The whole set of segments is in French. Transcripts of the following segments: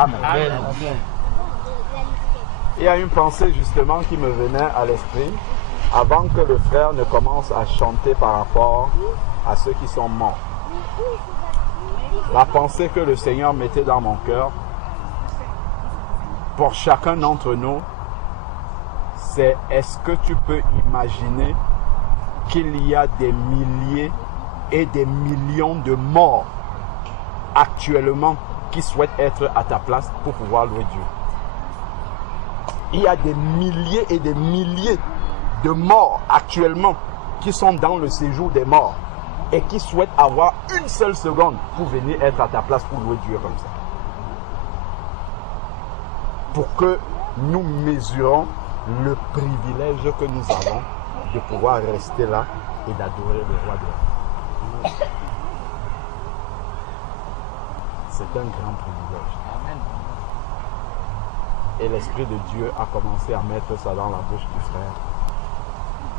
Amen. Amen. Il y a une pensée justement qui me venait à l'esprit avant que le frère ne commence à chanter par rapport à ceux qui sont morts. La pensée que le Seigneur mettait dans mon cœur pour chacun d'entre nous, c'est est-ce que tu peux imaginer qu'il y a des milliers et des millions de morts actuellement qui souhaitent être à ta place pour pouvoir louer Dieu. Il y a des milliers et des milliers de morts actuellement qui sont dans le séjour des morts et qui souhaitent avoir une seule seconde pour venir être à ta place pour louer Dieu comme ça. Pour que nous mesurons le privilège que nous avons de pouvoir rester là et d'adorer le roi de la vie. C'est un grand privilège. Et l'Esprit de Dieu a commencé à mettre ça dans la bouche du frère.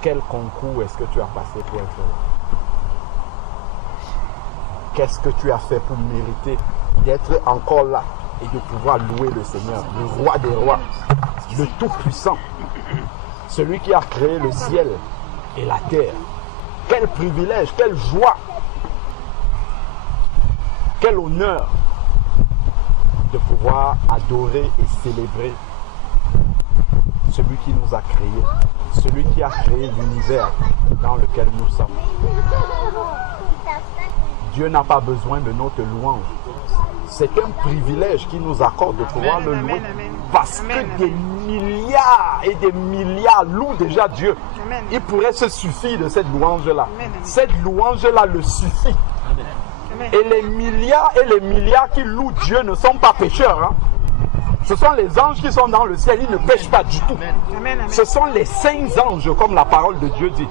Quel concours est-ce que tu as passé pour être là? Qu'est-ce que tu as fait pour mériter d'être encore là et de pouvoir louer le Seigneur, le roi des rois, le Tout-Puissant, celui qui a créé le ciel et la terre. Quel privilège, quelle joie, quel honneur de pouvoir adorer et célébrer celui qui nous a créés, celui qui a créé l'univers dans lequel nous sommes. Dieu n'a pas besoin de notre louange. C'est un privilège qu'il nous accorde de pouvoir le louer. Parce que des milliards et des milliards louent déjà Dieu. Il pourrait se suffire de cette louange-là. Cette louange-là le suffit. Et les milliards qui louent Dieu ne sont pas pécheurs. Hein. Ce sont les anges qui sont dans le ciel, ils ne pêchent pas du tout. Ce sont les saints anges, comme la parole de Dieu dit.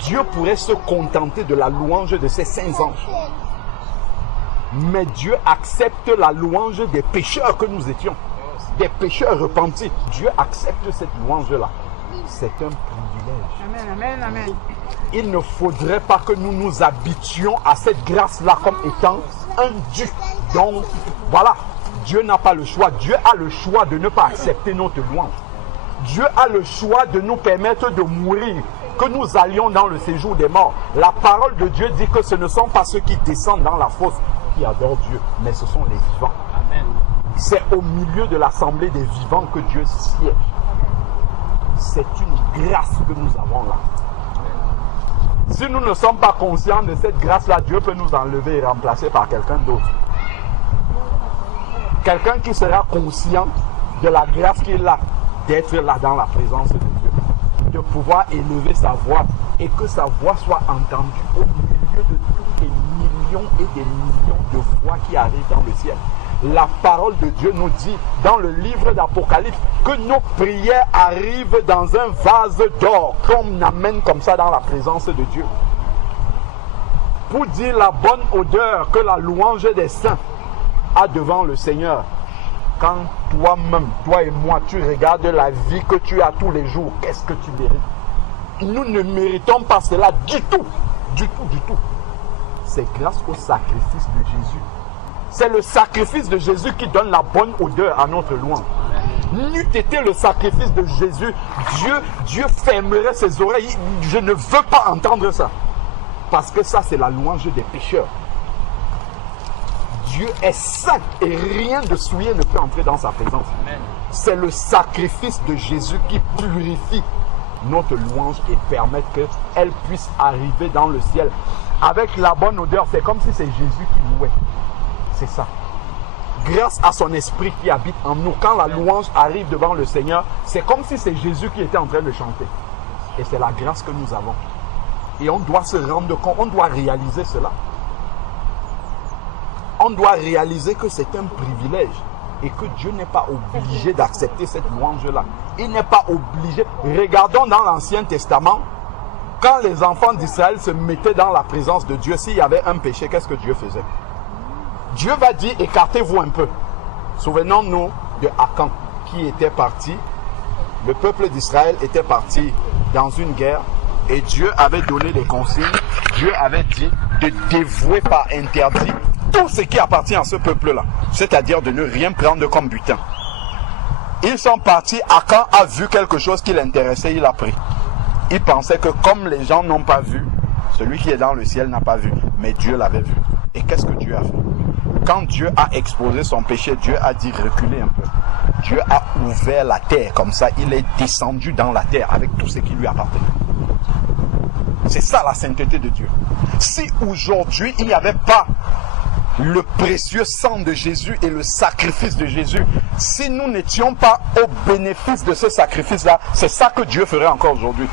Dieu pourrait se contenter de la louange de ces saints anges. Mais Dieu accepte la louange des pécheurs que nous étions. Des pécheurs repentis. Dieu accepte cette louange-là. C'est un privilège. Amen, amen. Il ne faudrait pas que nous nous habituions à cette grâce-là comme étant un dû. Donc, voilà. Dieu n'a pas le choix. Dieu a le choix de ne pas accepter notre louange. Dieu a le choix de nous permettre de mourir, que nous allions dans le séjour des morts. La parole de Dieu dit que ce ne sont pas ceux qui descendent dans la fosse qui adorent Dieu, mais ce sont les vivants. C'est au milieu de l'assemblée des vivants que Dieu siège. C'est une grâce que nous avons là. Si nous ne sommes pas conscients de cette grâce-là, Dieu peut nous enlever et remplacer par quelqu'un d'autre. Quelqu'un qui sera conscient de la grâce qu'il a d'être là dans la présence de Dieu. De pouvoir élever sa voix et que sa voix soit entendue au milieu de tous les millions et des millions de voix qui arrivent dans le ciel. La parole de Dieu nous dit dans le livre d'Apocalypse que nos prières arrivent dans un vase d'or qu'on amène comme ça dans la présence de Dieu. Pour dire la bonne odeur que la louange des saints a devant le Seigneur. Quand toi-même, toi et moi, tu regardes la vie que tu as tous les jours, qu'est-ce que tu mérites? Nous ne méritons pas cela du tout. Du tout, du tout. C'est grâce au sacrifice de Jésus. C'est le sacrifice de Jésus qui donne la bonne odeur à notre louange. N'eût été le sacrifice de Jésus, Dieu fermerait ses oreilles. Je ne veux pas entendre ça. Parce que ça, c'est la louange des pécheurs. Dieu est saint et rien de souillé ne peut entrer dans sa présence. C'est le sacrifice de Jésus qui purifie notre louange et permet qu'elle puisse arriver dans le ciel. Avec la bonne odeur, c'est comme si c'est Jésus qui louait. C'est ça. Grâce à son esprit qui habite en nous, quand la louange arrive devant le Seigneur, c'est comme si c'est Jésus qui était en train de chanter. Et c'est la grâce que nous avons. Et on doit se rendre compte, on doit réaliser cela. On doit réaliser que c'est un privilège et que Dieu n'est pas obligé d'accepter cette louange-là. Il n'est pas obligé. Regardons dans l'Ancien Testament, quand les enfants d'Israël se mettaient dans la présence de Dieu, s'il y avait un péché, qu'est-ce que Dieu faisait? Dieu va dire, écartez-vous un peu. Souvenons-nous de Akan qui était parti. Le peuple d'Israël était parti dans une guerre et Dieu avait donné des consignes. Dieu avait dit de dévouer par interdit tout ce qui appartient à ce peuple-là, c'est-à-dire de ne rien prendre comme butin. Ils sont partis, Akan a vu quelque chose qui l'intéressait, il a pris. Il pensait que comme les gens n'ont pas vu, celui qui est dans le ciel n'a pas vu, mais Dieu l'avait vu. Et qu'est-ce que Dieu a fait? Quand Dieu a exposé son péché, Dieu a dit reculez un peu. Dieu a ouvert la terre comme ça, il est descendu dans la terre avec tout ce qui lui appartenait. C'est ça la sainteté de Dieu. Si aujourd'hui il n'y avait pas le précieux sang de Jésus et le sacrifice de Jésus, si nous n'étions pas au bénéfice de ce sacrifice-là, c'est ça que Dieu ferait encore aujourd'hui.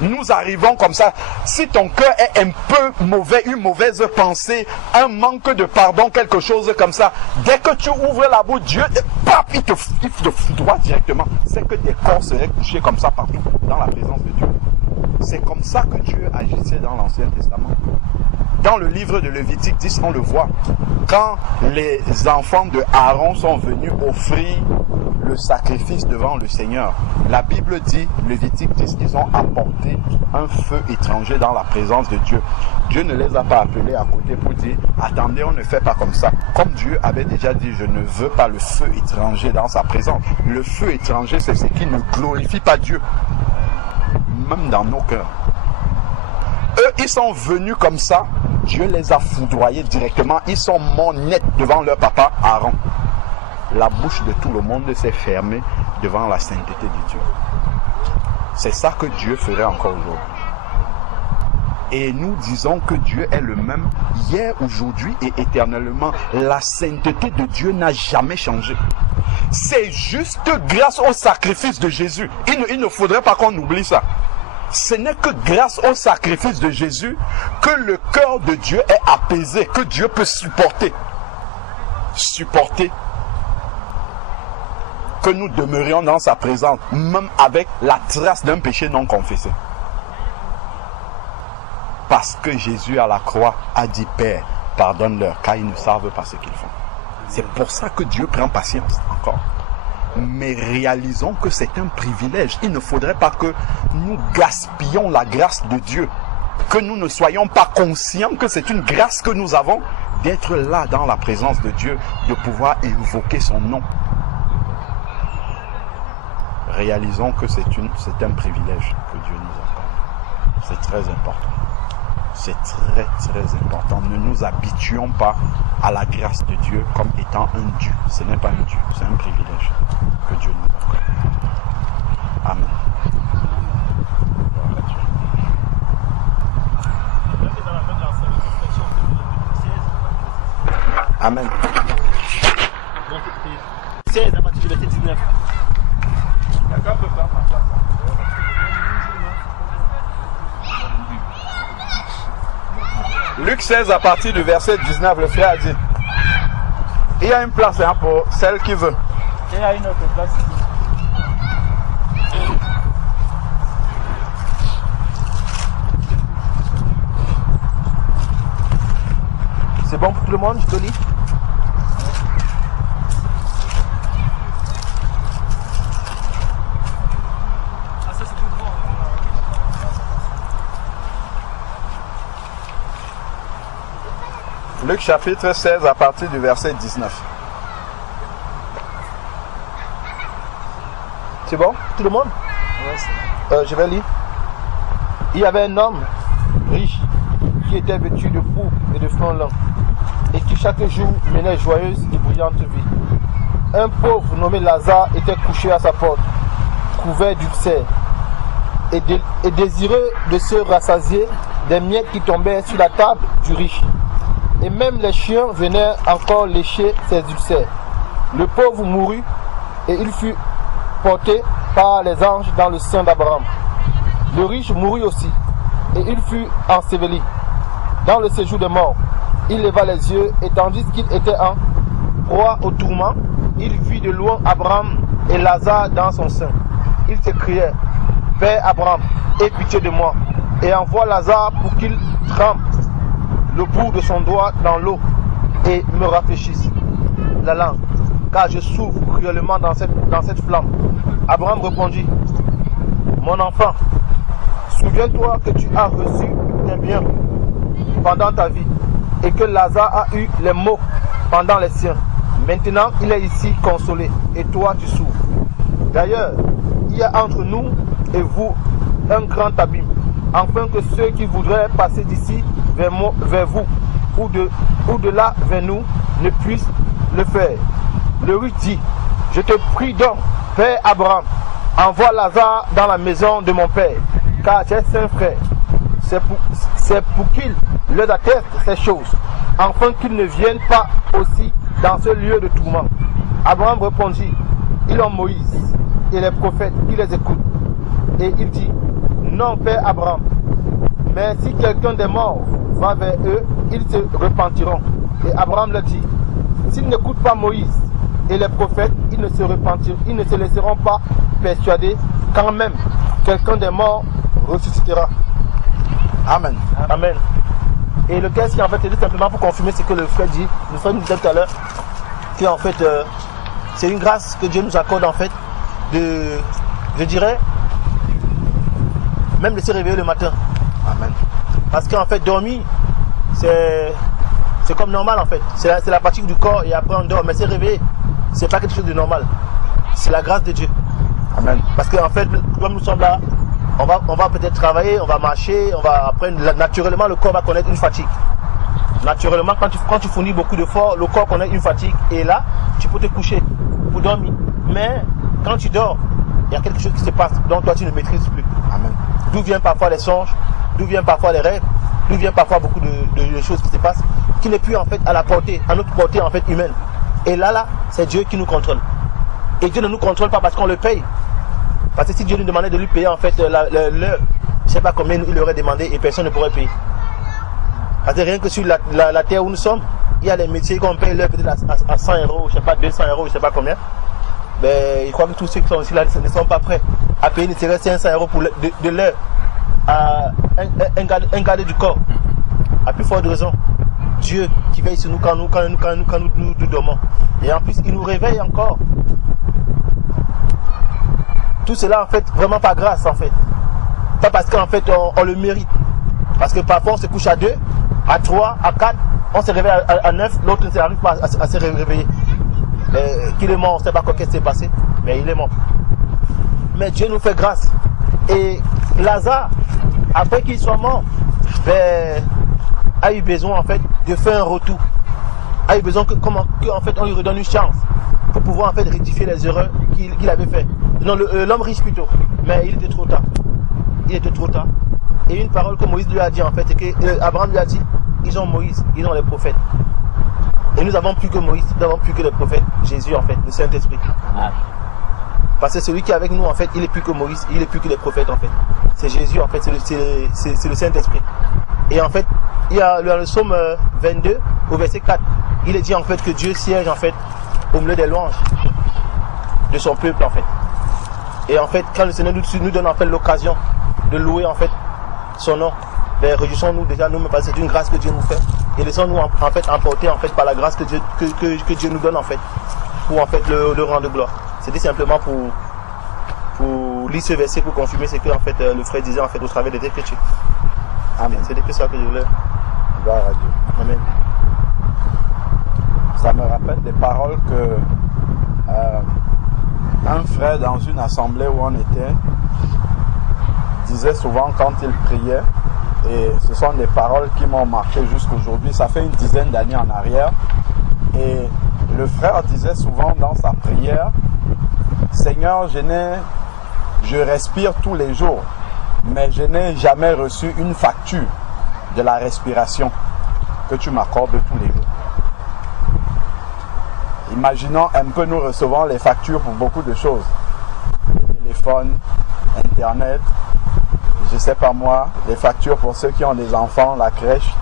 Nous arrivons comme ça. Si ton cœur est un peu mauvais, une mauvaise pensée, un manque de pardon, quelque chose comme ça, dès que tu ouvres la bouche, Dieu, pap, il te foudroie directement. C'est que tes corps seraient couchés comme ça partout, dans la présence de Dieu. C'est comme ça que Dieu agissait dans l'Ancien Testament. Dans le livre de Lévitique 10, on le voit. Quand les enfants de Aaron sont venus offrir le sacrifice devant le Seigneur, la Bible dit, Lévitique 10, ils ont apporté un feu étranger dans la présence de Dieu. Dieu ne les a pas appelés à côté pour dire, attendez, on ne fait pas comme ça. Comme Dieu avait déjà dit, je ne veux pas le feu étranger dans sa présence. Le feu étranger, c'est ce qui ne glorifie pas Dieu. Même dans nos cœurs. Eux, ils sont venus comme ça. Dieu les a foudroyés directement. Ils sont morts nets devant leur papa Aaron. La bouche de tout le monde s'est fermée devant la sainteté de Dieu. C'est ça que Dieu ferait encore aujourd'hui. Et nous disons que Dieu est le même hier, aujourd'hui et éternellement. La sainteté de Dieu n'a jamais changé. C'est juste grâce au sacrifice de Jésus. Il ne faudrait pas qu'on oublie ça. Ce n'est que grâce au sacrifice de Jésus que le cœur de Dieu est apaisé, que Dieu peut supporter. Supporter que nous demeurions dans sa présence, même avec la trace d'un péché non confessé. Parce que Jésus à la croix a dit, Père, pardonne-leur, car ils ne savent pas ce qu'ils font. C'est pour ça que Dieu prend patience encore. Mais réalisons que c'est un privilège. Il ne faudrait pas que nous gaspillions la grâce de Dieu. Que nous ne soyons pas conscients que c'est une grâce que nous avons d'être là dans la présence de Dieu, de pouvoir invoquer son nom. Réalisons que c'est un privilège que Dieu nous accorde. C'est très important. C'est très très important. Ne nous habituons pas à la grâce de Dieu comme étant un dû. Ce n'est pas un dû, c'est un privilège que Dieu nous accorde. Amen. Amen. 16 à partir du verset 19. D'accord, peut faire ma place. Luc 16 à partir du verset 19, le frère a dit, il y a une place pour celle qui veut. Il y a une autre place. C'est bon pour tout le monde, je te lis. Luc chapitre 16 à partir du verset 19. C'est bon? Tout le monde? Oui, c'est bon. Je vais lire. Il y avait un homme riche qui était vêtu de pourpre et de flanc lent et qui chaque jour menait joyeuse et brillante vie. Un pauvre nommé Lazare était couché à sa porte, couvert d'ulcères et désireux de se rassasier des miettes qui tombaient sur la table du riche. Et même les chiens venaient encore lécher ses ulcères. Le pauvre mourut et il fut porté par les anges dans le sein d'Abraham. Le riche mourut aussi et il fut enseveli. Dans le séjour des morts, il leva les yeux et tandis qu'il était en proie au tourment, il vit de loin Abraham et Lazare dans son sein. Il s'écriait, Père Abraham, aie pitié de moi et envoie Lazare pour qu'il trempe le bout de son doigt dans l'eau et me rafraîchisse la langue, car je souffre cruellement dans cette flamme. Abraham répondit, mon enfant, souviens-toi que tu as reçu tes biens pendant ta vie, et que Lazare a eu les maux pendant les siens. Maintenant, il est ici consolé et toi, tu souffres. D'ailleurs, il y a entre nous et vous un grand abîme, afin que ceux qui voudraient passer d'ici vers vous ou de là vers nous ne puissent le faire. Le riche dit, je te prie donc, Père Abraham, envoie Lazare dans la maison de mon père, car j'ai 5 frères. C'est pour qu'il leur atteste ces choses, afin qu'ils ne viennent pas aussi dans ce lieu de tourment. Abraham répondit, ils ont Moïse et les prophètes qui les écoutent. Et il dit, non, Père Abraham, mais si quelqu'un des morts va vers eux, ils se repentiront. Et Abraham leur dit, s'ils n'écoutent pas Moïse et les prophètes, ils ne se laisseront pas persuader quand même quelqu'un des morts ressuscitera. Amen. Amen. Et le texte qui en fait est simplement pour confirmer ce que le frère dit, le frère nous disait tout à l'heure, que en fait c'est une grâce que Dieu nous accorde en fait de, je dirais, même de se réveiller le matin. Amen. Parce qu'en fait dormir, c'est comme normal en fait. C'est la pratique du corps et après on dort. Mais se réveiller, c'est pas quelque chose de normal. C'est la grâce de Dieu. Amen. Parce qu'en fait, comme nous sommes là, on va peut-être travailler, on va marcher, après naturellement le corps va connaître une fatigue. Naturellement, quand tu fournis beaucoup d'efforts, le corps connaît une fatigue et là, tu peux te coucher pour dormir. Mais quand tu dors, il y a quelque chose qui se passe dont toi tu ne maîtrises plus. Amen. D'où viennent parfois les songes, d'où viennent parfois les rêves, d'où viennent parfois beaucoup de choses qui se passent, qui n'est plus en fait à notre portée en fait humaine. Et là, c'est Dieu qui nous contrôle. Et Dieu ne nous contrôle pas parce qu'on le paye. Parce que si Dieu nous demandait de lui payer en fait l'heure, je ne sais pas combien il aurait demandé et personne ne pourrait payer. Parce que rien que sur la terre où nous sommes, il y a des métiers qu'on paye l'heure peut-être à 100 €, je ne sais pas, 200 €, je ne sais pas combien. Mais je crois que tous ceux qui sont aussi là ne sont pas prêts à payer ne serait 500 € pour de l'heure à un garde du corps. À plus forte raison, Dieu qui veille sur nous quand nous dormons. Et en plus, il nous réveille encore. Tout cela en fait vraiment par grâce en fait. Pas parce qu'en fait on le mérite. Parce que parfois on se couche à 2, à 3, à 4, on se réveille à 9, l'autre ne arrive pas à se réveiller. Qu'il est mort, on ne sait pas quoi qu'est-ce qui s'est passé, mais il est mort. Mais Dieu nous fait grâce. Et Lazare, après qu'il soit mort, a eu besoin en fait de faire un retour. A eu besoin qu'en fait on lui redonne une chance pour pouvoir en fait rectifier les erreurs qu'il avait fait. Non, l'homme riche plutôt, mais il était trop tard. Il était trop tard. Et une parole que Moïse lui a dit en fait, c'est que Abraham lui a dit, ils ont Moïse, ils ont les prophètes. Et nous avons plus que Moïse, nous avons plus que les prophètes, Jésus en fait, le Saint-Esprit. Parce que celui qui est avec nous en fait, il est plus que Moïse, il est plus que les prophètes en fait. C'est Jésus en fait, c'est le Saint-Esprit. Et en fait, il y a le psaume 22 au verset 4, il est dit en fait que Dieu siège en fait au milieu des louanges de son peuple en fait. Et en fait, quand le Seigneur nous donne en fait l'occasion de louer en fait son nom, réjouissons-nous déjà nous, parce que c'est une grâce que Dieu nous fait. Et laissons-nous en fait emporter en fait par la grâce que Dieu nous donne en fait, pour en fait le rendre gloire. C'était simplement pour lire ce verset pour confirmer ce que en fait le frère disait en fait au travers des Écritures. Amen. C'était que ça que je voulais. Gloire à Dieu. Amen. Ça me rappelle des paroles que un frère dans une assemblée où on était disait souvent quand il priait, et ce sont des paroles qui m'ont marqué jusqu'aujourd'hui. Ça fait une dizaine d'années en arrière, et le frère disait souvent dans sa prière, Seigneur, je respire tous les jours, mais je n'ai jamais reçu une facture de la respiration que tu m'accordes tous les jours. Imaginons un peu, nous recevons les factures pour beaucoup de choses. Les téléphones, Internet, je ne sais pas moi, les factures pour ceux qui ont des enfants, la crèche,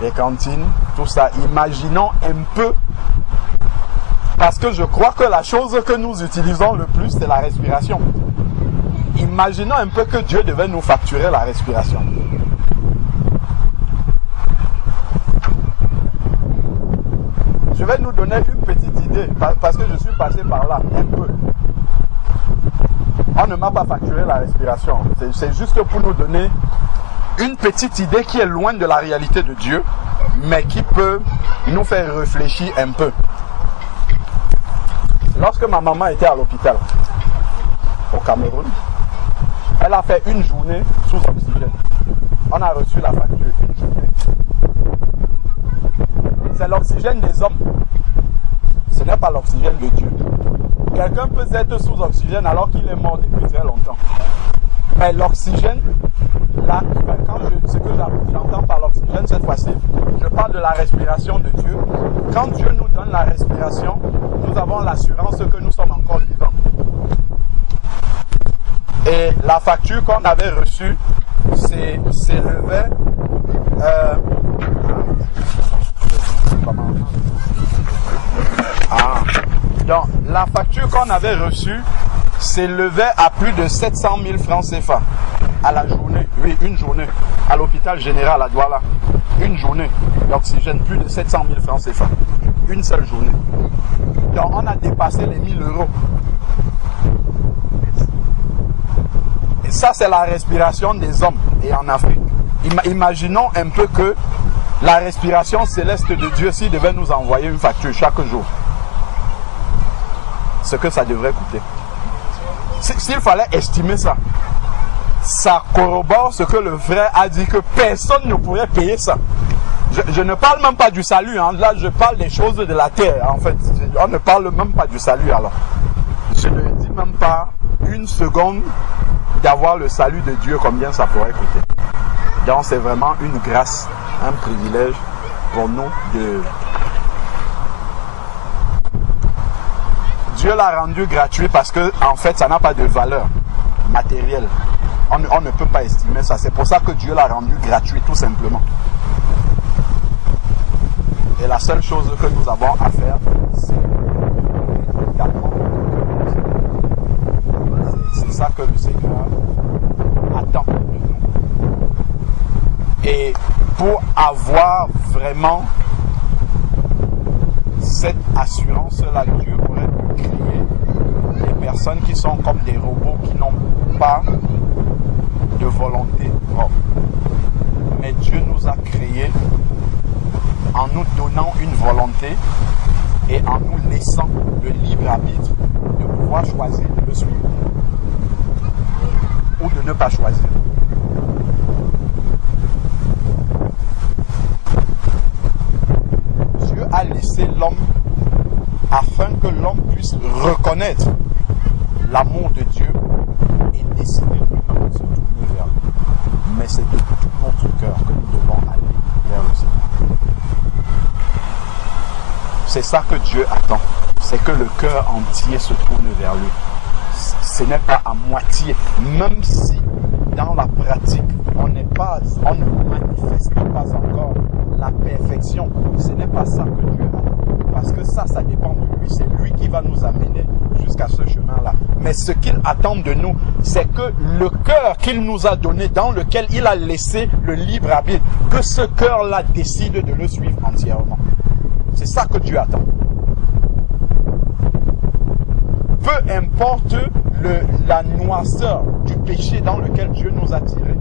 les cantines, tout ça. Imaginons un peu, parce que je crois que la chose que nous utilisons le plus, c'est la respiration. Imaginons un peu que Dieu devait nous facturer la respiration. Je vais nous donner une petite idée, parce que je suis passé par là, un peu. On ne m'a pas facturé la respiration. C'est juste pour nous donner une petite idée qui est loin de la réalité de Dieu, mais qui peut nous faire réfléchir un peu. Lorsque ma maman était à l'hôpital, au Cameroun, elle a fait une journée sous oxygène. On a reçu la facture, une journée. C'est l'oxygène des hommes. Ce n'est pas l'oxygène de Dieu. Quelqu'un peut être sous oxygène alors qu'il est mort depuis très longtemps. Mais l'oxygène, là, ce que j'entends par l'oxygène cette fois-ci, je parle de la respiration de Dieu. Quand Dieu nous donne la respiration, nous avons l'assurance que nous sommes encore vivants. Et la facture qu'on avait reçue s'élevait donc la facture qu'on avait reçue s'élevait à plus de 700 000 francs CFA à la journée. Oui, une journée à l'hôpital général à Douala. Une journée d'oxygène, plus de 700 000 francs CFA. Une seule journée. Donc on a dépassé les 1000 euros. Et ça, c'est la respiration des hommes et en Afrique. Imaginons un peu que la respiration céleste de Dieu, s'il devait nous envoyer une facture chaque jour, ce que ça devrait coûter. S'il fallait estimer ça, ça corrobore ce que le frère a dit, que personne ne pourrait payer ça. Je ne parle même pas du salut, hein. Là je parle des choses de la terre, en fait. On ne parle même pas du salut alors. Je ne dis même pas une seconde d'avoir le salut de Dieu, combien ça pourrait coûter. Donc c'est vraiment une grâce, un privilège pour nous de... Dieu l'a rendu gratuit parce que en fait ça n'a pas de valeur matérielle. On ne peut pas estimer ça. C'est pour ça que Dieu l'a rendu gratuit tout simplement. Et la seule chose que nous avons à faire, c'est d'apprendre. C'est ça que le Seigneur attend de nous. Et pour avoir vraiment cette assurance-là, Dieu aurait pu créer des personnes qui sont comme des robots, qui n'ont pas de volonté propre. Mais Dieu nous a créés en nous donnant une volonté et en nous laissant le libre arbitre de pouvoir choisir de le suivre ou de ne pas choisir. Dieu a laissé l'homme afin que l'homme puisse reconnaître l'amour de Dieu et décider lui-même de se tourner vers lui. Mais c'est de tout notre cœur que nous devons aller vers le Seigneur. C'est ça que Dieu attend. C'est que le cœur entier se tourne vers lui. Ce n'est pas à moitié. Même si dans la pratique, on ne manifeste pas encore la perfection. Ce n'est pas ça que Dieu attend. Parce que ça dépend de lui. C'est lui qui va nous amener jusqu'à ce chemin-là. Mais ce qu'il attend de nous, c'est que le cœur qu'il nous a donné, dans lequel il a laissé le libre arbitre, que ce cœur-là décide de le suivre entièrement. C'est ça que Dieu attend. Peu importe la noirceur du péché dans lequel Dieu nous a tirés,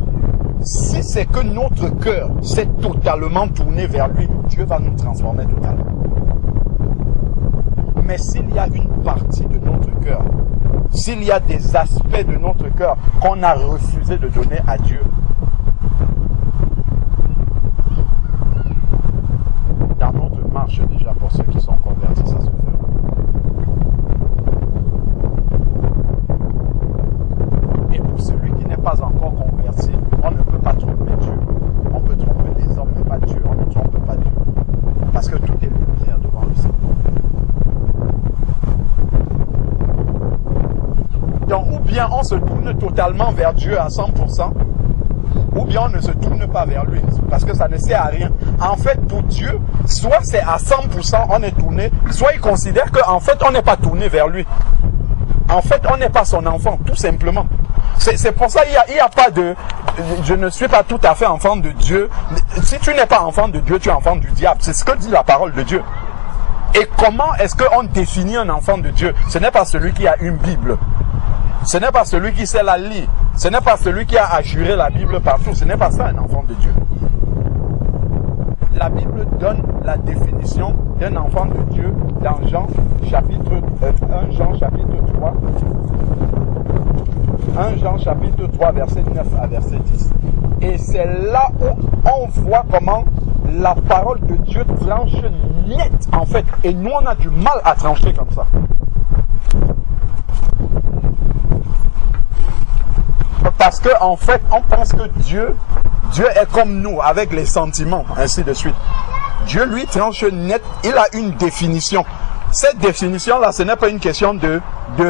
si c'est que notre cœur s'est totalement tourné vers lui, Dieu va nous transformer totalement. Mais s'il y a une partie de notre cœur, s'il y a des aspects de notre cœur qu'on a refusé de donner à Dieu, dans notre marche déjà, pour ceux qui sont convertis, ça se fait. Et pour celui qui n'est pas encore converti, on ne peut pas tromper Dieu. On peut tromper les hommes, mais pas Dieu. On ne trompe pas Dieu. Parce que tout est lumière devant le Seigneur. Donc, ou bien on se tourne totalement vers Dieu à 100%, ou bien on ne se tourne pas vers lui, parce que ça ne sert à rien. En fait, pour Dieu, soit c'est à 100% on est tourné, soit il considère qu'en fait on n'est pas tourné vers lui. En fait, on n'est pas son enfant, tout simplement. C'est pour ça qu'il n'y a pas de... Je ne suis pas tout à fait enfant de Dieu. Si tu n'es pas enfant de Dieu, tu es enfant du diable. C'est ce que dit la parole de Dieu. Et comment est-ce qu'on définit un enfant de Dieu? Ce n'est pas celui qui a une Bible. Ce n'est pas celui qui sait la lire. Ce n'est pas celui qui a à jurer la Bible partout. Ce n'est pas ça un enfant de Dieu. La Bible donne la définition d'un enfant de Dieu dans Jean chapitre 1 Jean chapitre 3. 1 Jean chapitre 3 verset 9 à verset 10. Et c'est là où on voit comment la parole de Dieu tranche net en fait. Et nous on a du mal à trancher comme ça. Parce que en fait on pense que Dieu est comme nous avec les sentiments, ainsi de suite. Dieu lui tranche net, il a une définition. Cette définition-là, ce n'est pas une question de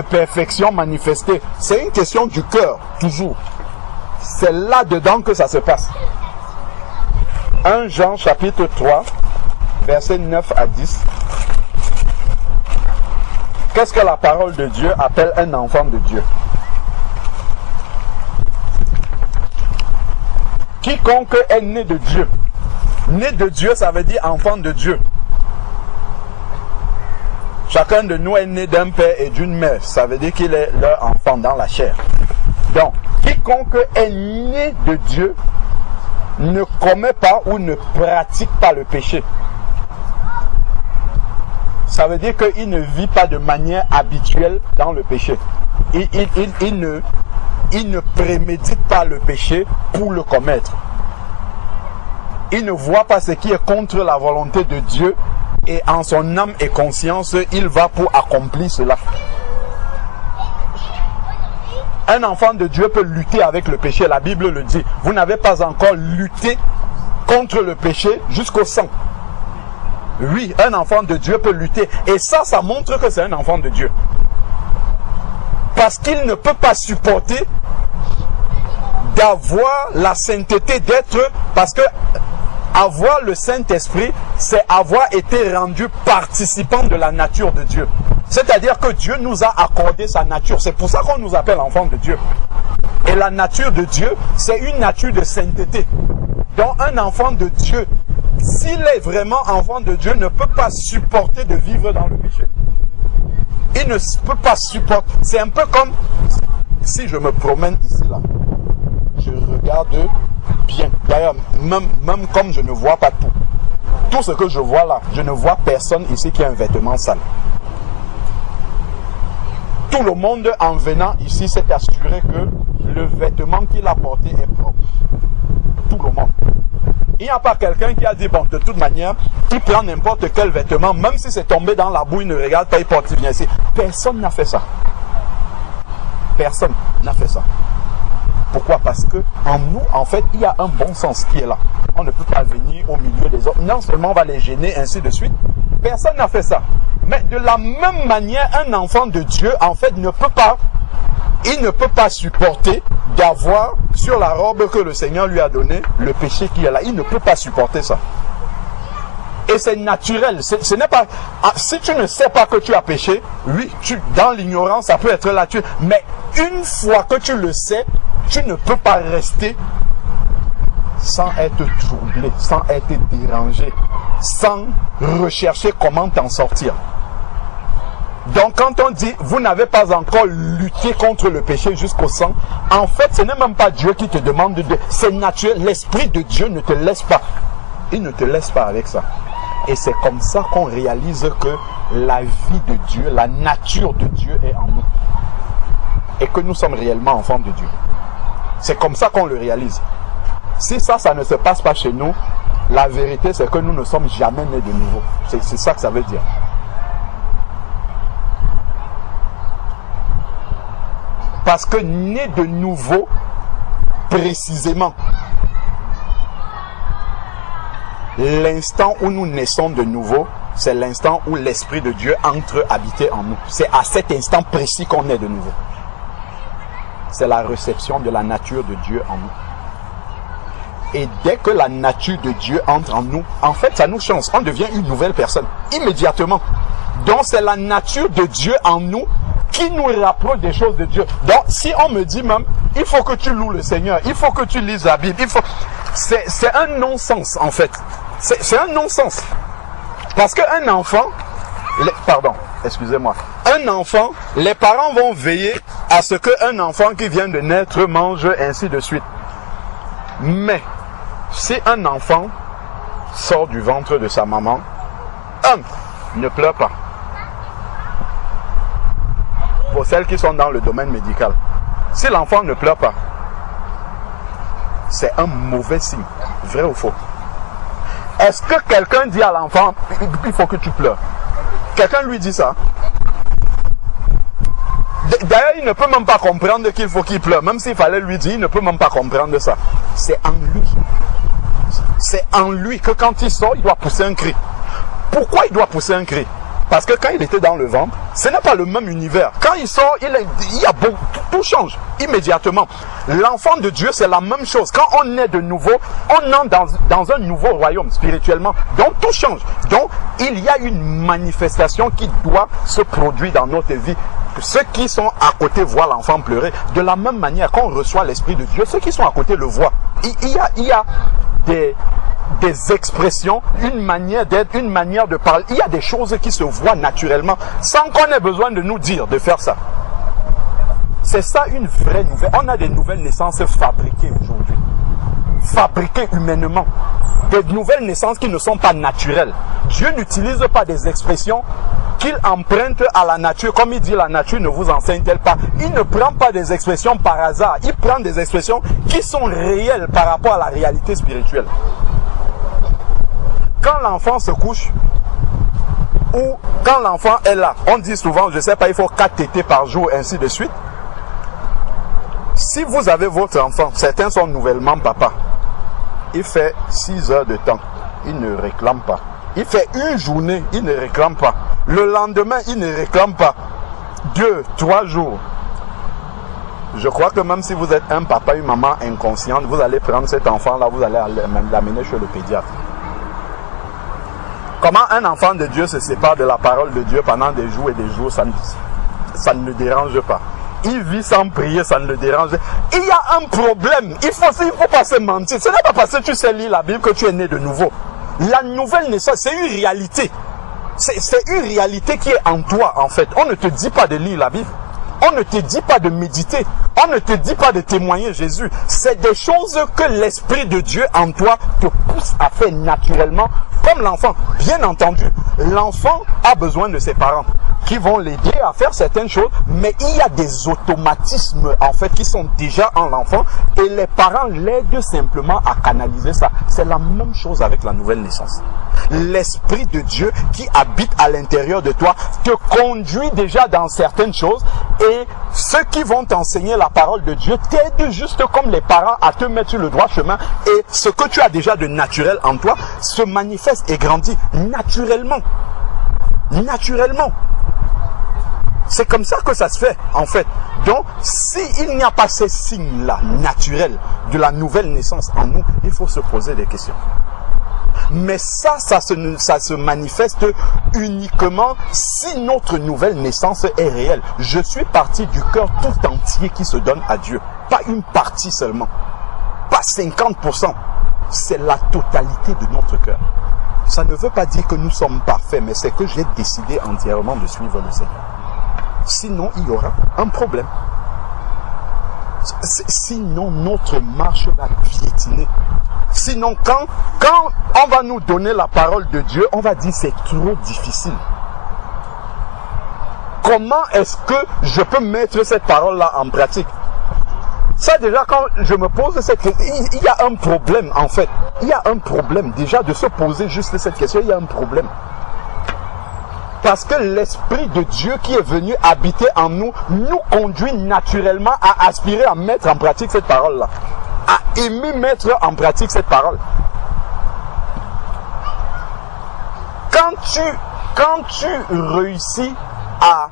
perfection manifestée. C'est une question du cœur, toujours. C'est là-dedans que ça se passe. 1 Jean chapitre 3, versets 9 à 10. Qu'est-ce que la parole de Dieu appelle un enfant de Dieu? Quiconque est né de Dieu. Né de Dieu, ça veut dire enfant de Dieu. Chacun de nous est né d'un père et d'une mère. Ça veut dire qu'il est leur enfant dans la chair. Donc, quiconque est né de Dieu ne commet pas ou ne pratique pas le péché. Ça veut dire qu'il ne vit pas de manière habituelle dans le péché. Il ne prémédite pas le péché pour le commettre. Il ne voit pas ce qui est contre la volonté de Dieu et en son âme et conscience, il va pour accomplir cela. Un enfant de Dieu peut lutter avec le péché, la Bible le dit. Vous n'avez pas encore lutté contre le péché jusqu'au sang. Oui, un enfant de Dieu peut lutter. Et ça montre que c'est un enfant de Dieu. Parce qu'il ne peut pas supporter d'avoir la sainteté d'être, parce que avoir le Saint-Esprit, c'est avoir été rendu participant de la nature de Dieu. C'est-à-dire que Dieu nous a accordé sa nature. C'est pour ça qu'on nous appelle enfants de Dieu. Et la nature de Dieu, c'est une nature de sainteté. Donc un enfant de Dieu, s'il est vraiment enfant de Dieu, ne peut pas supporter de vivre dans le péché. Il ne peut pas supporter. C'est un peu comme si je me promène ici, là. Je regarde bien. D'ailleurs, même comme je ne vois pas tout ce que je vois là, je ne vois personne ici qui a un vêtement sale. Tout le monde en venant ici s'est assuré que le vêtement qu'il a porté est propre. Tout le monde. Il n'y a pas quelqu'un qui a dit, bon, de toute manière, il prend n'importe quel vêtement, même si c'est tombé dans la boue, il ne regarde pas, il porte, il vient ici. Personne n'a fait ça. Personne n'a fait ça. Pourquoi? Parce que en nous, en fait, il y a un bon sens qui est là. On ne peut pas venir au milieu des autres. Non seulement on va les gêner, ainsi de suite. Personne n'a fait ça. Mais de la même manière, un enfant de Dieu, en fait, il ne peut pas supporter d'avoir sur la robe que le Seigneur lui a donnée le péché qui est là. Il ne peut pas supporter ça. Et c'est naturel. Ce n'est pas. Si tu ne sais pas que tu as péché, oui, dans l'ignorance, ça peut être là. Mais une fois que tu le sais, tu ne peux pas rester sans être troublé, sans être dérangé, sans rechercher comment t'en sortir. Donc quand on dit, vous n'avez pas encore lutté contre le péché jusqu'au sang, en fait, ce n'est même pas Dieu qui te demande de... C'est naturel, l'Esprit de Dieu ne te laisse pas. Il ne te laisse pas avec ça. Et c'est comme ça qu'on réalise que la vie de Dieu, la nature de Dieu est en nous. Et que nous sommes réellement enfants de Dieu. C'est comme ça qu'on le réalise. Si ça ne se passe pas chez nous, la vérité c'est que nous ne sommes jamais nés de nouveau. C'est ça que ça veut dire. Parce que né de nouveau, précisément, l'instant où nous naissons de nouveau, c'est l'instant où l'Esprit de Dieu entre habiter en nous. C'est à cet instant précis qu'on est de nouveau. C'est la réception de la nature de Dieu en nous. Et dès que la nature de Dieu entre en nous, en fait, ça nous change. On devient une nouvelle personne, immédiatement. Donc, c'est la nature de Dieu en nous qui nous rapproche des choses de Dieu. Donc, si on me dit même, il faut que tu loues le Seigneur, il faut que tu lises la Bible, c'est un non-sens, en fait. C'est un non-sens. Parce qu'un enfant, excusez-moi, un enfant, les parents vont veiller à ce qu'un enfant qui vient de naître mange, ainsi de suite. Mais, si un enfant sort du ventre de sa maman, ne pleure pas. Pour celles qui sont dans le domaine médical, si l'enfant ne pleure pas, c'est un mauvais signe, vrai ou faux? Est-ce que quelqu'un dit à l'enfant, il faut que tu pleures? Quelqu'un lui dit ça? D'ailleurs, il ne peut même pas comprendre qu'il faut qu'il pleure. Même s'il fallait lui dire, il ne peut même pas comprendre ça. C'est en lui. C'est en lui que quand il sort, il doit pousser un cri. Pourquoi il doit pousser un cri? Parce que quand il était dans le ventre, ce n'est pas le même univers. Quand il sort, il y a beau, tout change immédiatement. L'enfant de Dieu, c'est la même chose. Quand on est de nouveau, on entre dans un nouveau royaume spirituellement. Donc tout change. Donc il y a une manifestation qui doit se produire dans notre vie. Ceux qui sont à côté voient l'enfant pleurer. De la même manière, quand on reçoit l'Esprit de Dieu, ceux qui sont à côté le voient. Il y a des expressions, une manière d'être, une manière de parler. Il y a des choses qui se voient naturellement sans qu'on ait besoin de nous dire de faire ça. C'est ça une vraie nouvelle. On a des nouvelles naissances fabriquées aujourd'hui. Fabriquées humainement. Des nouvelles naissances qui ne sont pas naturelles. Dieu n'utilise pas des expressions qu'il emprunte à la nature. Comme il dit, la nature ne vous enseigne-t-elle pas? Il ne prend pas des expressions par hasard. Il prend des expressions qui sont réelles par rapport à la réalité spirituelle. Quand l'enfant se couche, ou quand l'enfant est là, on dit souvent, je ne sais pas, il faut 4 tétés par jour, ainsi de suite. Si vous avez votre enfant, certains sont nouvellement papa, il fait 6 heures de temps, il ne réclame pas. Il fait une journée, il ne réclame pas. Le lendemain, il ne réclame pas. 2, 3 jours. Je crois que même si vous êtes un papa, une maman inconsciente, vous allez prendre cet enfant-là, vous allez l'amener chez le pédiatre. Comment un enfant de Dieu se sépare de la parole de Dieu pendant des jours et des jours, ça ne le dérange pas. Il vit sans prier, ça ne le dérange pas. Il y a un problème. Il faut pas se mentir. Ce n'est pas parce que tu sais lire la Bible que tu es né de nouveau. La nouvelle naissance, c'est une réalité. C'est une réalité qui est en toi, en fait. On ne te dit pas de lire la Bible. On ne te dit pas de méditer. On ne te dit pas de témoigner Jésus. C'est des choses que l'Esprit de Dieu en toi te pousse à faire naturellement, comme l'enfant. Bien entendu, l'enfant a besoin de ses parents qui vont l'aider à faire certaines choses, mais il y a des automatismes en fait qui sont déjà en l'enfant et les parents l'aident simplement à canaliser ça. C'est la même chose avec la nouvelle naissance. L'Esprit de Dieu qui habite à l'intérieur de toi te conduit déjà dans certaines choses et ceux qui vont t'enseigner la parole de Dieu t'aident juste comme les parents à te mettre sur le droit chemin et ce que tu as déjà de naturel en toi se manifeste et grandit naturellement. Naturellement. C'est comme ça que ça se fait, en fait. Donc, s'il n'y a pas ces signes-là, naturels, de la nouvelle naissance en nous, il faut se poser des questions. Mais ça se manifeste uniquement si notre nouvelle naissance est réelle. Je suis parti du cœur tout entier qui se donne à Dieu. Pas une partie seulement. Pas 50%. C'est la totalité de notre cœur. Ça ne veut pas dire que nous sommes parfaits, mais c'est que j'ai décidé entièrement de suivre le Seigneur. Sinon, il y aura un problème. Sinon, notre marche va piétiner. Sinon, quand on va nous donner la parole de Dieu, on va dire c'est trop difficile. Comment est-ce que je peux mettre cette parole-là en pratique? Ça déjà, quand je me pose cette question, il y a un problème en fait. Il y a un problème déjà de se poser juste cette question, il y a un problème. Parce que l'Esprit de Dieu qui est venu habiter en nous, nous conduit naturellement à aspirer à mettre en pratique cette parole-là. À aimer mettre en pratique cette parole. Quand tu réussis à...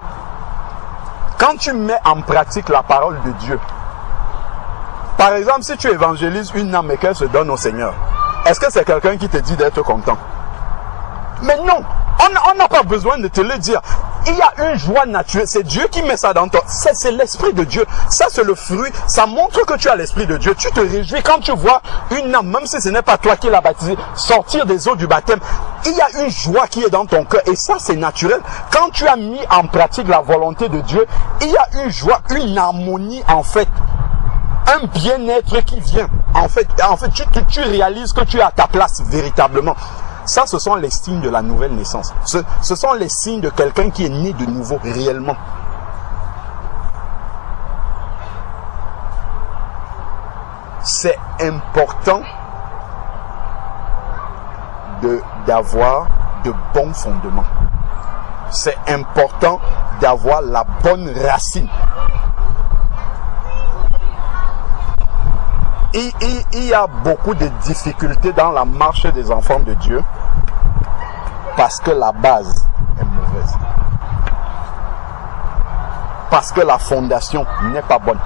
Quand tu mets en pratique la parole de Dieu, par exemple, si tu évangélises une âme et qu'elle se donne au Seigneur, est-ce que c'est quelqu'un qui te dit d'être content? Mais non! On n'a pas besoin de te le dire. Il y a une joie naturelle. C'est Dieu qui met ça dans toi. C'est l'Esprit de Dieu. Ça, c'est le fruit. Ça montre que tu as l'Esprit de Dieu. Tu te réjouis quand tu vois une âme, même si ce n'est pas toi qui l'as baptisée, sortir des eaux du baptême. Il y a une joie qui est dans ton cœur. Et ça, c'est naturel. Quand tu as mis en pratique la volonté de Dieu, il y a une joie, une harmonie en fait. Un bien-être qui vient en fait tu réalises que tu es à ta place véritablement. Ça, ce sont les signes de la nouvelle naissance. Ce sont les signes de quelqu'un qui est né de nouveau réellement. C'est important d'avoir de bons fondements. C'est important d'avoir la bonne racine. Il y a beaucoup de difficultés dans la marche des enfants de Dieu parce que la base est mauvaise. Parce que la fondation n'est pas bonne.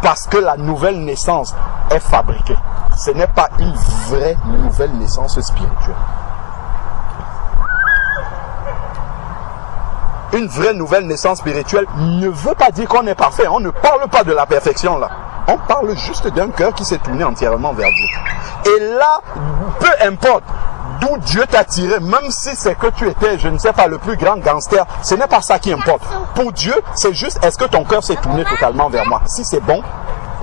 Parce que la nouvelle naissance est fabriquée. Ce n'est pas une vraie nouvelle naissance spirituelle. Une vraie nouvelle naissance spirituelle ne veut pas dire qu'on est parfait. On ne parle pas de la perfection là. On parle juste d'un cœur qui s'est tourné entièrement vers Dieu. Et là, peu importe d'où Dieu t'a tiré, même si c'est que tu étais, je ne sais pas, le plus grand gangster, ce n'est pas ça qui importe. Pour Dieu, c'est juste, est-ce que ton cœur s'est tourné totalement vers moi? Si c'est bon,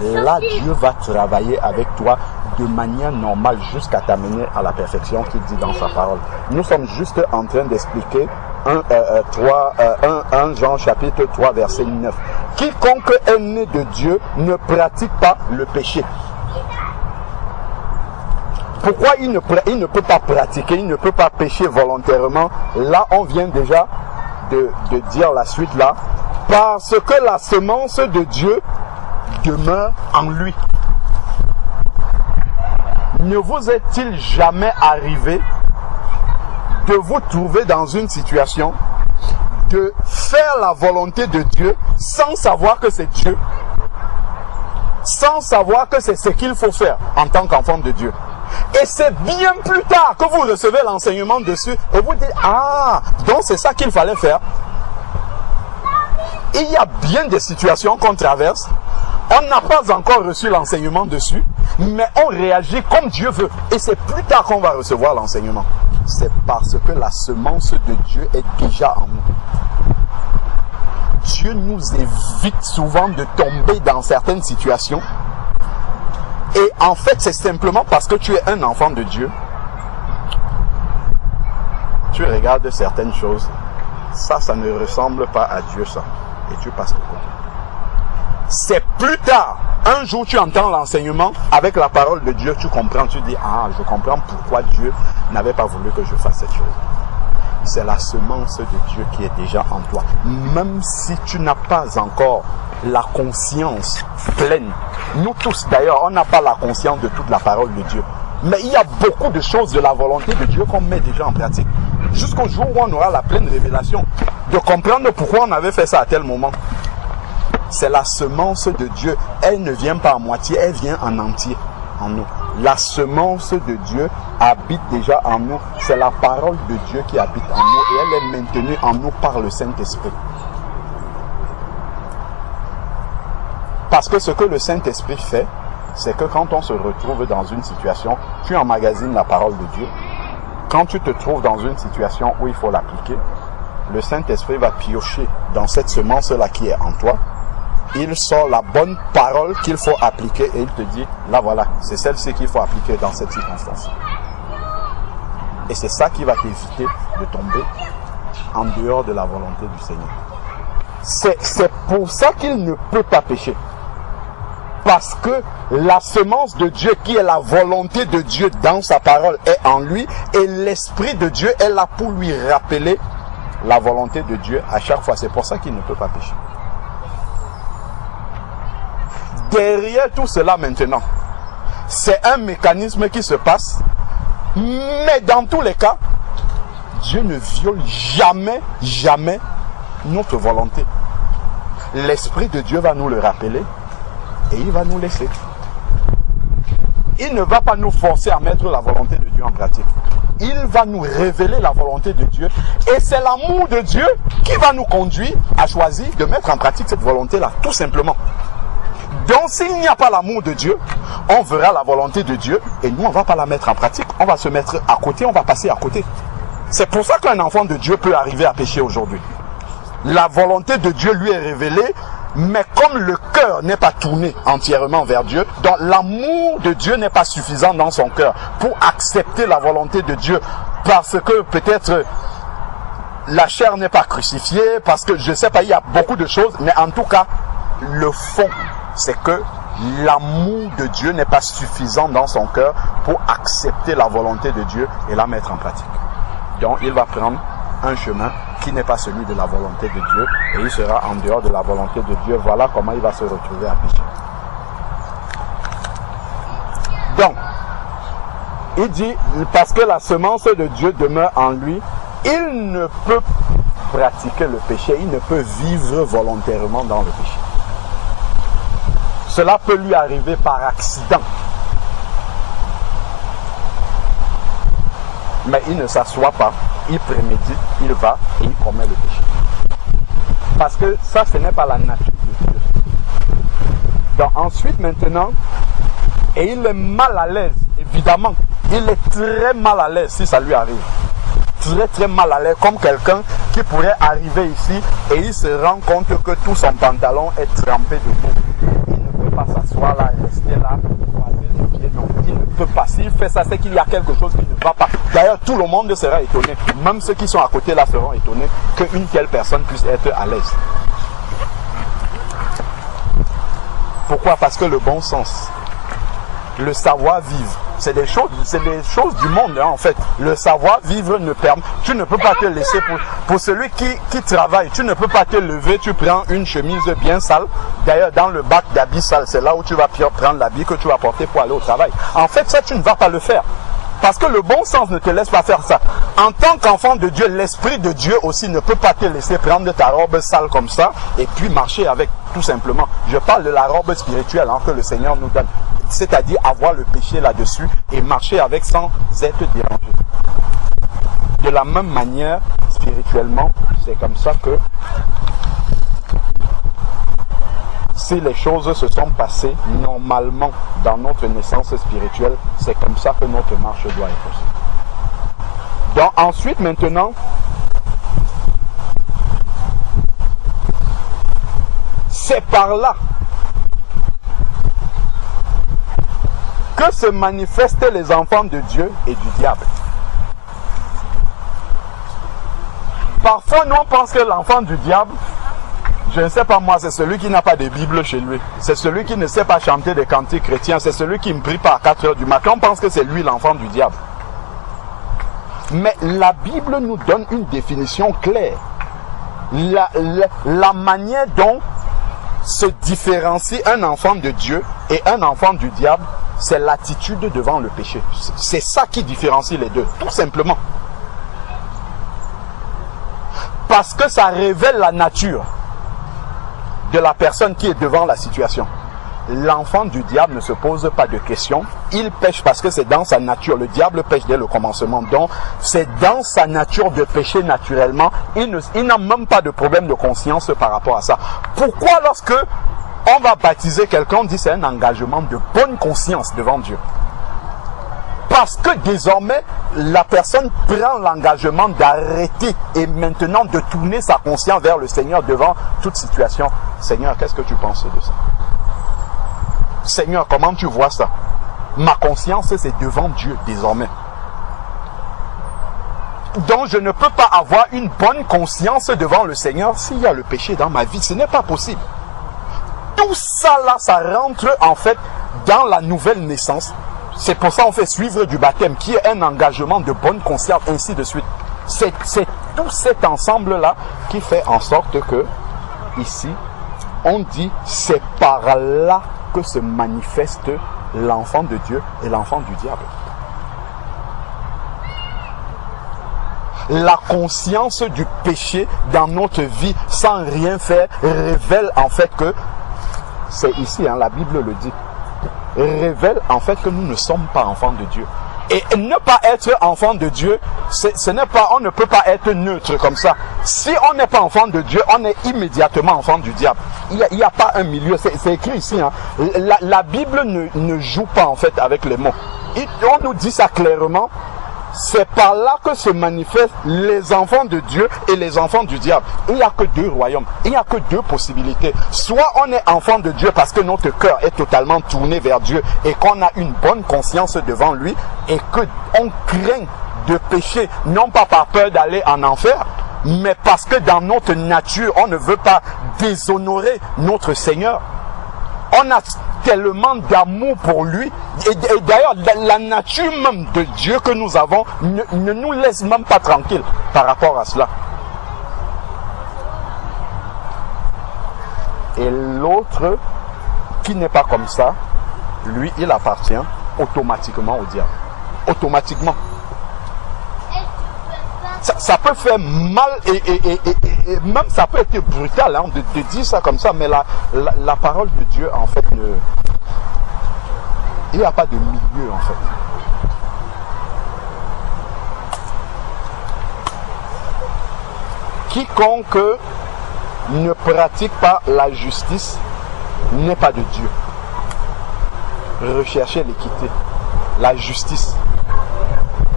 là, Dieu va travailler avec toi de manière normale jusqu'à t'amener à la perfection qu'il dit dans sa parole. Nous sommes juste en train d'expliquer 1 Jean chapitre 3 verset 9. Quiconque est né de Dieu ne pratique pas le péché. Pourquoi il ne peut pas pratiquer, il ne peut pas pécher volontairement? Là, on vient déjà de dire la suite là. Parce que la semence de Dieu demeure en lui. Ne vous est-il jamais arrivé de vous trouver dans une situation de faire la volonté de Dieu sans savoir que c'est Dieu, sans savoir que c'est ce qu'il faut faire en tant qu'enfant de Dieu? Et c'est bien plus tard que vous recevez l'enseignement dessus et vous dites, ah, donc c'est ça qu'il fallait faire. Il y a bien des situations qu'on traverse, on n'a pas encore reçu l'enseignement dessus, mais on réagit comme Dieu veut. Et c'est plus tard qu'on va recevoir l'enseignement. C'est parce que la semence de Dieu est déjà en nous. Dieu nous évite souvent de tomber dans certaines situations. Et en fait, c'est simplement parce que tu es un enfant de Dieu. Tu regardes certaines choses. Ça ne ressemble pas à Dieu, ça. Et tu passes de côté. C'est plus tard, un jour tu entends l'enseignement, avec la parole de Dieu, tu comprends, tu dis, ah, je comprends pourquoi Dieu n'avait pas voulu que je fasse cette chose. C'est la semence de Dieu qui est déjà en toi. Même si tu n'as pas encore la conscience pleine. Nous tous d'ailleurs, on n'a pas la conscience de toute la parole de Dieu. Mais il y a beaucoup de choses de la volonté de Dieu qu'on met déjà en pratique. Jusqu'au jour où on aura la pleine révélation de comprendre pourquoi on avait fait ça à tel moment. C'est la semence de Dieu. Elle ne vient pas à moitié, elle vient en entier en nous. La semence de Dieu habite déjà en nous. C'est la parole de Dieu qui habite en nous et elle est maintenue en nous par le Saint-Esprit. Parce que ce que le Saint-Esprit fait, c'est que quand on se retrouve dans une situation, tu emmagasines la parole de Dieu. Quand tu te trouves dans une situation où il faut l'appliquer, le Saint-Esprit va piocher dans cette semence-là qui est en toi. Il sort la bonne parole qu'il faut appliquer et il te dit, là voilà, c'est celle-ci qu'il faut appliquer dans cette circonstance. Et c'est ça qui va t'éviter de tomber en dehors de la volonté du Seigneur. C'est pour ça qu'il ne peut pas pécher. Parce que la semence de Dieu qui est la volonté de Dieu dans sa parole est en lui et l'Esprit de Dieu est là pour lui rappeler la volonté de Dieu à chaque fois. C'est pour ça qu'il ne peut pas pécher. Derrière tout cela maintenant, c'est un mécanisme qui se passe, mais dans tous les cas, Dieu ne viole jamais notre volonté. L'Esprit de Dieu va nous le rappeler et il va nous laisser. Il ne va pas nous forcer à mettre la volonté de Dieu en pratique. Il va nous révéler la volonté de Dieu et c'est l'amour de Dieu qui va nous conduire à choisir de mettre en pratique cette volonté-là, tout simplement. Donc s'il n'y a pas l'amour de Dieu, on verra la volonté de Dieu et nous on ne va pas la mettre en pratique, on va se mettre à côté, on va passer à côté. C'est pour ça qu'un enfant de Dieu peut arriver à pécher aujourd'hui. La volonté de Dieu lui est révélée, Mais comme le cœur n'est pas tourné entièrement vers Dieu, donc l'amour de Dieu n'est pas suffisant dans son cœur pour accepter la volonté de Dieu, parce que peut-être la chair n'est pas crucifiée, parce que je ne sais pas, il y a beaucoup de choses, mais en tout cas, le fond, c'est que l'amour de Dieu n'est pas suffisant dans son cœur pour accepter la volonté de Dieu et la mettre en pratique. Donc il va prendre un chemin qui n'est pas celui de la volonté de Dieu et il sera en dehors de la volonté de Dieu. Voilà comment il va se retrouver à pécher. Donc, il dit, parce que la semence de Dieu demeure en lui, il ne peut pratiquer le péché, il ne peut vivre volontairement dans le péché. Cela peut lui arriver par accident. Mais il ne s'assoit pas, il prémédite, il va et il commet le péché. Parce que ça, ce n'est pas la nature de Dieu. Donc ensuite, maintenant, et il est mal à l'aise, évidemment. Il est très mal à l'aise si ça lui arrive. Très très mal à l'aise, comme quelqu'un qui pourrait arriver ici et il se rend compte que tout son pantalon est trempé de boue. Il ne peut pas s'asseoir là et rester là. Non, il ne peut pas. S'il fait ça, c'est qu'il y a quelque chose qui ne va pas. D'ailleurs, tout le monde sera étonné. Même ceux qui sont à côté là seront étonnés qu'une telle personne puisse être à l'aise. Pourquoi? Parce que le bon sens, le savoir-vivre, c'est des choses du monde hein, en fait. Le savoir-vivre ne permet. Tu ne peux pas te laisser pour celui qui travaille. Tu ne peux pas te lever, tu prends une chemise bien sale. D'ailleurs, dans le bac d'habits sales, c'est là où tu vas prendre l'habit que tu vas porter pour aller au travail. En fait, ça, tu ne vas pas le faire. Parce que le bon sens ne te laisse pas faire ça. En tant qu'enfant de Dieu, l'Esprit de Dieu aussi ne peut pas te laisser prendre ta robe sale comme ça et puis marcher avec, tout simplement. Je parle de la robe spirituelle hein, que le Seigneur nous donne. C'est-à-dire avoir le péché là-dessus et marcher avec sans être dérangé. De la même manière, spirituellement, c'est comme ça que si les choses se sont passées normalement dans notre naissance spirituelle, c'est comme ça que notre marche doit être aussi. Donc ensuite, maintenant, c'est par là que se manifestent les enfants de Dieu et du diable. Parfois, nous on pense que l'enfant du diable, je ne sais pas moi, c'est celui qui n'a pas de Bible chez lui. C'est celui qui ne sait pas chanter des cantiques chrétiens. C'est celui qui ne prie pas à 4 heures du matin. On pense que c'est lui l'enfant du diable. Mais la Bible nous donne une définition claire. La manière dont se différencie un enfant de Dieu et un enfant du diable, c'est l'attitude devant le péché. C'est ça qui différencie les deux, tout simplement. Parce que ça révèle la nature de la personne qui est devant la situation. L'enfant du diable ne se pose pas de questions. Il pêche parce que c'est dans sa nature. Le diable pêche dès le commencement. Donc, c'est dans sa nature de pécher naturellement. Il n'a même pas de problème de conscience par rapport à ça. Pourquoi lorsque on va baptiser quelqu'un, on dit c'est un engagement de bonne conscience devant Dieu? Parce que désormais, la personne prend l'engagement d'arrêter et maintenant de tourner sa conscience vers le Seigneur devant toute situation. Seigneur, qu'est-ce que tu penses de ça? Seigneur, comment tu vois ça? Ma conscience, c'est devant Dieu désormais. Donc, je ne peux pas avoir une bonne conscience devant le Seigneur s'il y a le péché dans ma vie. Ce n'est pas possible. Tout ça là, ça rentre en fait dans la nouvelle naissance. C'est pour ça qu'on fait suivre du baptême, qui est un engagement de bonne conscience, ainsi de suite. C'est tout cet ensemble-là qui fait en sorte que, ici, on dit, c'est par là que se manifeste l'enfant de Dieu et l'enfant du diable. La conscience du péché dans notre vie, sans rien faire, révèle en fait que, c'est ici, hein, la Bible le dit, révèle en fait que nous ne sommes pas enfants de Dieu. Et ne pas être enfant de Dieu, ce n'est pas, on ne peut pas être neutre comme ça. Si on n'est pas enfant de Dieu, on est immédiatement enfant du diable. Il n'y a pas un milieu, c'est écrit ici. Hein. La Bible ne joue pas en fait avec les mots. On nous dit ça clairement. c'est par là que se manifestent les enfants de Dieu et les enfants du diable. Il n'y a que deux royaumes, il n'y a que deux possibilités. Soit on est enfant de Dieu parce que notre cœur est totalement tourné vers Dieu et qu'on a une bonne conscience devant lui et qu'on craint de pécher, non pas par peur d'aller en enfer, mais parce que dans notre nature, on ne veut pas déshonorer notre Seigneur. On a tellement d'amour pour lui. Et d'ailleurs, la nature même de Dieu que nous avons ne nous laisse même pas tranquilles par rapport à cela. Et l'autre, qui n'est pas comme ça, lui, il appartient automatiquement au diable. Automatiquement. Ça peut faire mal et même ça peut être brutal hein, de dire ça comme ça, mais la parole de Dieu, en fait, il n'y a pas de milieu, en fait. Quiconque ne pratique pas la justice n'est pas de Dieu. Recherchez l'équité, la justice,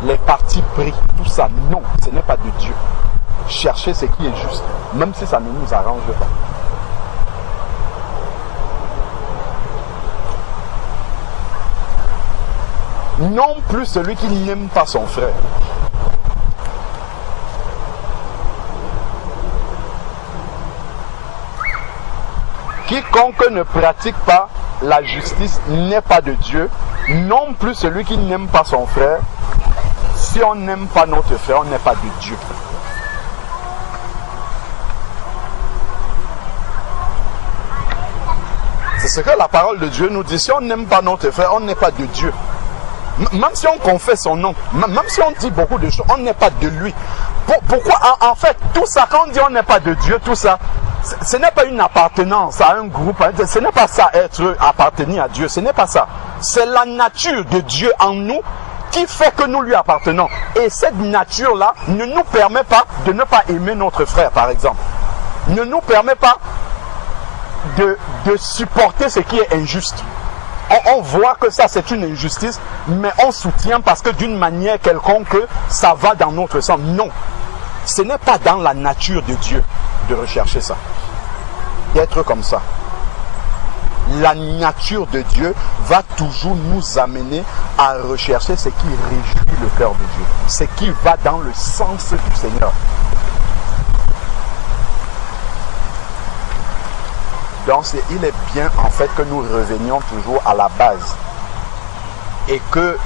les partis pris, tout ça, non, ce n'est pas de Dieu. Cherchez ce qui est juste, même si ça ne nous arrange pas. Non plus celui qui n'aime pas son frère. Quiconque ne pratique pas la justice n'est pas de Dieu, non plus celui qui n'aime pas son frère. Si on n'aime pas notre frère, on n'est pas de Dieu. C'est ce que la parole de Dieu nous dit. Si on n'aime pas notre frère, on n'est pas de Dieu. Même si on confesse son nom, même si on dit beaucoup de choses, on n'est pas de lui. Pourquoi en fait, tout ça, quand on dit on n'est pas de Dieu, tout ça, ce n'est pas une appartenance à un groupe, ce n'est pas ça être appartenir à Dieu, ce n'est pas ça. C'est la nature de Dieu en nous qui fait que nous lui appartenons. Et cette nature-là ne nous permet pas de ne pas aimer notre frère, par exemple. Ne nous permet pas de supporter ce qui est injuste. On voit que ça c'est une injustice, mais on soutient parce que d'une manière quelconque, ça va dans notre sens. Non, ce n'est pas dans la nature de Dieu de rechercher ça, d'être comme ça. La nature de Dieu va toujours nous amener à rechercher ce qui réjouit le cœur de Dieu, ce qui va dans le sens du Seigneur. Donc il est bien en fait que nous revenions toujours à la base et que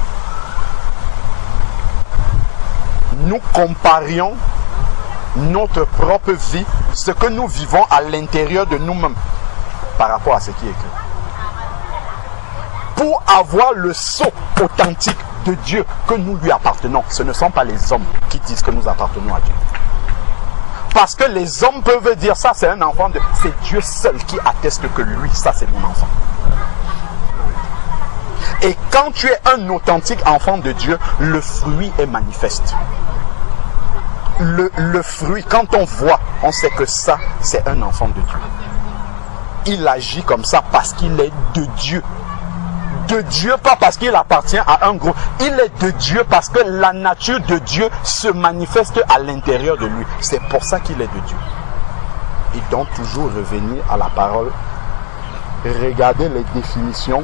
nous comparions notre propre vie, ce que nous vivons à l'intérieur de nous-mêmes par rapport à ce qui est écrit. Pour avoir le sceau authentique de Dieu que nous lui appartenons, ce ne sont pas les hommes qui disent que nous appartenons à Dieu. Parce que les hommes peuvent dire ça, c'est un enfant de... C'est Dieu seul qui atteste que lui, ça c'est mon enfant. Et quand tu es un authentique enfant de Dieu, le fruit est manifeste. Le fruit, quand on voit, on sait que ça, c'est un enfant de Dieu. Il agit comme ça parce qu'il est de Dieu. De Dieu, pas parce qu'il appartient à un groupe. Il est de Dieu parce que la nature de Dieu se manifeste à l'intérieur de lui. C'est pour ça qu'il est de Dieu. Et donc toujours revenir à la parole. Regardez les définitions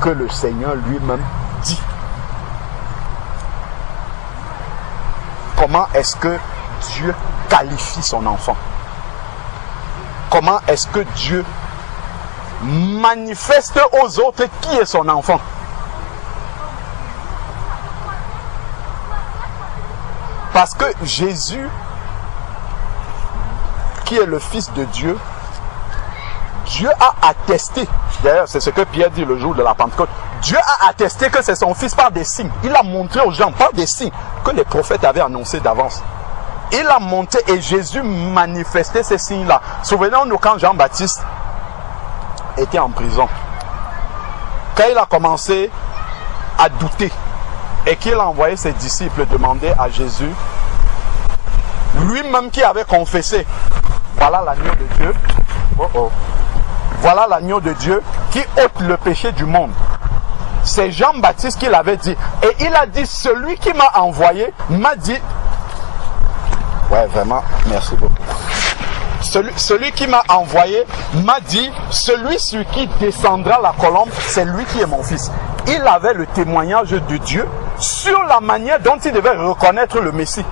que le Seigneur lui-même dit. Comment est-ce que Dieu qualifie son enfant? Comment est-ce que Dieu manifeste aux autres qui est son enfant? Parce que Jésus, qui est le Fils de Dieu, Dieu a attesté, d'ailleurs c'est ce que Pierre dit le jour de la Pentecôte, Dieu a attesté que c'est son Fils par des signes. Il a montré aux gens par des signes que les prophètes avaient annoncé d'avance. Il a montré et Jésus manifestait ces signes-là. Souvenons-nous quand Jean-Baptiste était en prison. Quand il a commencé à douter et qu'il a envoyé ses disciples demander à Jésus, lui-même qui avait confessé, voilà l'agneau de Dieu, voilà l'agneau de Dieu qui ôte le péché du monde. C'est Jean-Baptiste qui l'avait dit. Et il a dit, celui qui m'a envoyé m'a dit... Ouais, vraiment, merci beaucoup. Celui qui m'a envoyé m'a dit, celui sur qui descendra la colombe, c'est lui qui est mon fils. Il avait le témoignage de Dieu sur la manière dont il devait reconnaître le Messie.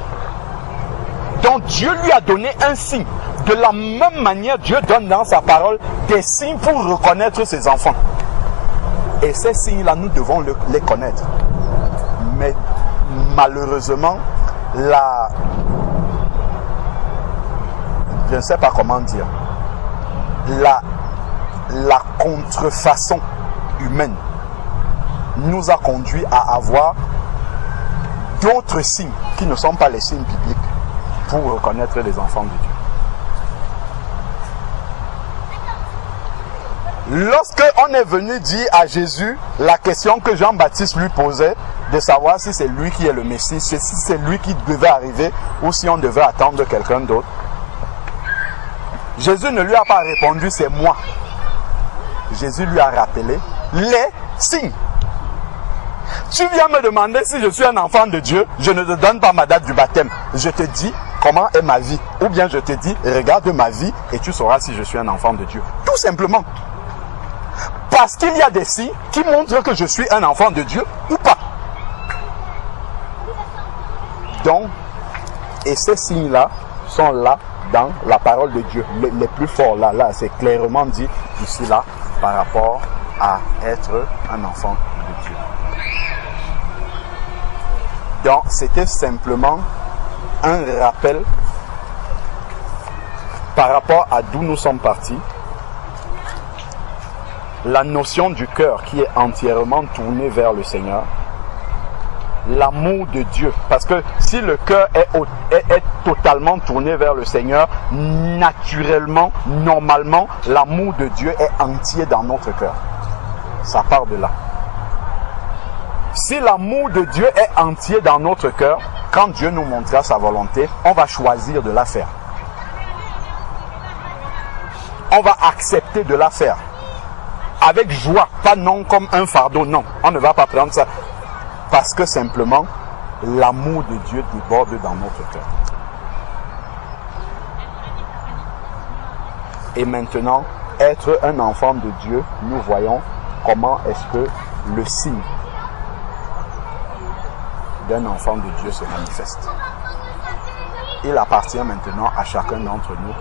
Donc Dieu lui a donné un signe. De la même manière, Dieu donne dans sa parole des signes pour reconnaître ses enfants. Et ces signes-là, nous devons les connaître. Mais malheureusement, je ne sais pas comment dire, la contrefaçon humaine nous a conduit à avoir d'autres signes qui ne sont pas les signes bibliques pour reconnaître les enfants de Dieu. Lorsque on est venu dire à Jésus la question que Jean-Baptiste lui posait, de savoir si c'est lui qui est le Messie, si c'est lui qui devait arriver ou si on devait attendre quelqu'un d'autre, Jésus ne lui a pas répondu, c'est moi. Jésus lui a rappelé les signes. Tu viens me demander si je suis un enfant de Dieu, je ne te donne pas ma date du baptême. Je te dis comment est ma vie. Ou bien je te dis, regarde ma vie et tu sauras si je suis un enfant de Dieu. Tout simplement. Parce qu'il y a des signes qui montrent que je suis un enfant de Dieu ou pas. Donc, et ces signes-là sont là dans la parole de Dieu. Les plus forts, là, c'est clairement dit ici, là, par rapport à être un enfant de Dieu. Donc, c'était simplement un rappel par rapport à d'où nous sommes partis. La notion du cœur qui est entièrement tourné vers le Seigneur. L'amour de Dieu. Parce que si le cœur est totalement tourné vers le Seigneur, naturellement, normalement, l'amour de Dieu est entier dans notre cœur. Ça part de là. Si l'amour de Dieu est entier dans notre cœur, quand Dieu nous montrera sa volonté, on va choisir de la faire. On va accepter de la faire. Avec joie, pas non comme un fardeau, non. On ne va pas prendre ça. Parce que simplement, l'amour de Dieu déborde dans notre cœur. Et maintenant, être un enfant de Dieu, nous voyons comment est-ce que le signe d'un enfant de Dieu se manifeste. Il appartient maintenant à chacun d'entre nous,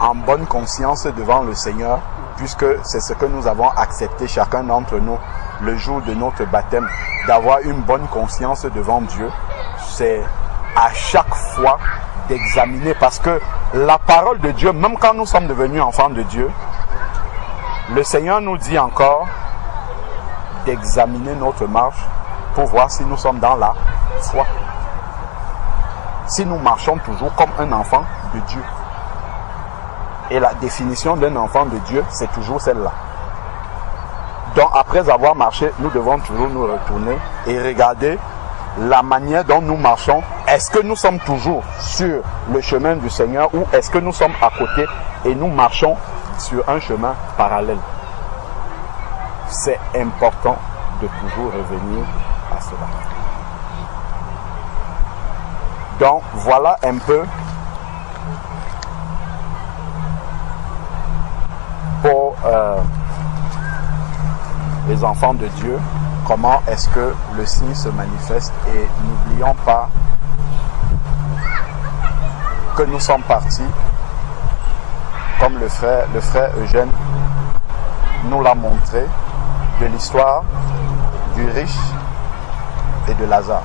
en bonne conscience devant le Seigneur, puisque c'est ce que nous avons accepté chacun d'entre nous le jour de notre baptême, d'avoir une bonne conscience devant Dieu. C'est à chaque fois d'examiner, parce que la parole de Dieu, même quand nous sommes devenus enfants de Dieu, le Seigneur nous dit encore d'examiner notre marche pour voir si nous sommes dans la foi, si nous marchons toujours comme un enfant de Dieu. Et la définition d'un enfant de Dieu, c'est toujours celle-là. Donc après avoir marché, nous devons toujours nous retourner et regarder la manière dont nous marchons. Est-ce que nous sommes toujours sur le chemin du Seigneur ou est-ce que nous sommes à côté et nous marchons sur un chemin parallèle? C'est important de toujours revenir à cela. Donc voilà un peu pour les enfants de Dieu, comment est-ce que le signe se manifeste. Et n'oublions pas que nous sommes partis, comme le frère Eugène nous l'a montré, de l'histoire du riche et de Lazare.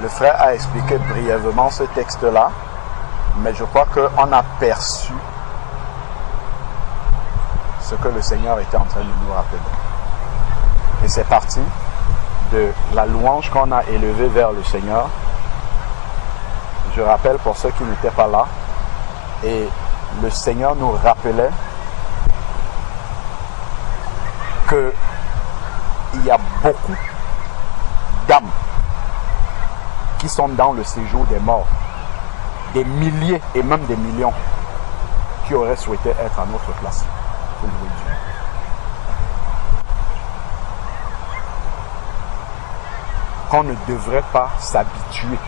Le frère a expliqué brièvement ce texte-là, mais je crois qu'on a perçu ce que le Seigneur était en train de nous rappeler. Et c'est parti de la louange qu'on a élevée vers le Seigneur. Je rappelle pour ceux qui n'étaient pas là, et le Seigneur nous rappelait qu'il y a beaucoup d'âmes qui sont dans le séjour des morts, des milliers et même des millions. qui aurait souhaité être à notre place pour louer Dieu. Qu'on ne devrait pas s'habituer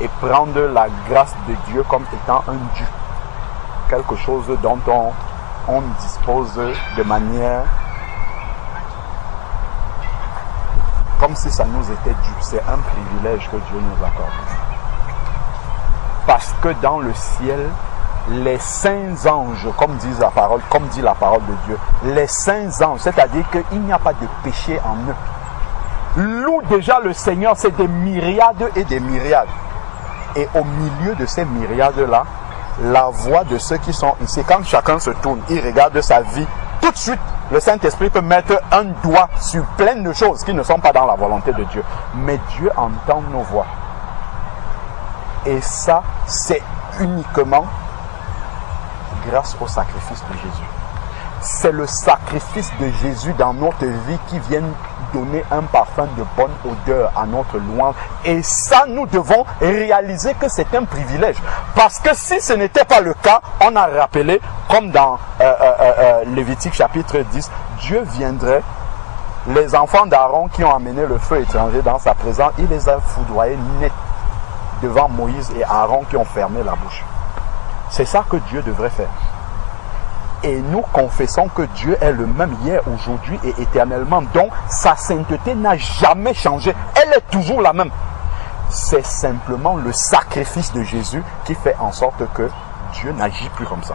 et prendre la grâce de Dieu comme étant un dû. Quelque chose dont on dispose de manière comme si ça nous était dû. C'est un privilège que Dieu nous accorde. Parce que dans le ciel, les saints anges, comme dit la parole de Dieu, les saints anges, c'est-à-dire qu'il n'y a pas de péché en eux, louent déjà le Seigneur, c'est des myriades et des myriades. Et au milieu de ces myriades-là, la voix de ceux qui sont ici, quand chacun se tourne, il regarde sa vie, tout de suite, le Saint-Esprit peut mettre un doigt sur plein de choses qui ne sont pas dans la volonté de Dieu. Mais Dieu entend nos voix. Et ça, c'est uniquement grâce au sacrifice de Jésus. C'est le sacrifice de Jésus dans notre vie qui vient donner un parfum de bonne odeur à notre louange. Et ça, nous devons réaliser que c'est un privilège. Parce que si ce n'était pas le cas, on a rappelé, comme dans Lévitique chapitre 10, Dieu viendrait, les enfants d'Aaron qui ont amené le feu étranger dans sa présence, il les a foudroyés net devant Moïse et Aaron qui ont fermé la bouche. C'est ça que Dieu devrait faire. Et nous confessons que Dieu est le même hier, aujourd'hui et éternellement. Donc sa sainteté n'a jamais changé. Elle est toujours la même. C'est simplement le sacrifice de Jésus qui fait en sorte que Dieu n'agit plus comme ça.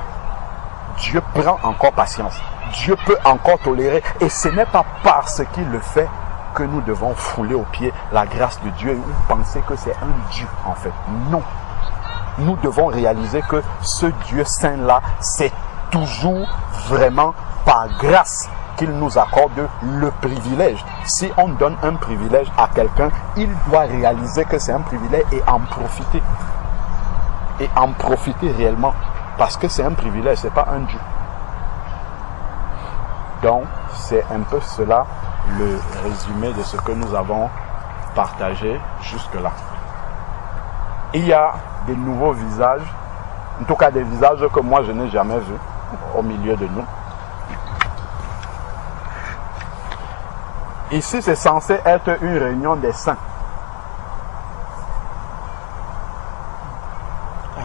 Dieu prend encore patience. Dieu peut encore tolérer. Et ce n'est pas parce qu'il le fait que nous devons fouler aux pieds la grâce de Dieu ou penser que c'est un Dieu en fait. Non. Nous devons réaliser que ce Dieu saint-là, c'est toujours vraiment par grâce qu'il nous accorde le privilège. Si on donne un privilège à quelqu'un, il doit réaliser que c'est un privilège et en profiter. Et en profiter réellement. Parce que c'est un privilège, ce n'est pas un Dieu. Donc, c'est un peu cela le résumé de ce que nous avons partagé jusque-là. Il y a des nouveaux visages, en tout cas des visages que moi je n'ai jamais vus au milieu de nous. Ici, c'est censé être une réunion des saints.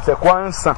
C'est quoi un saint?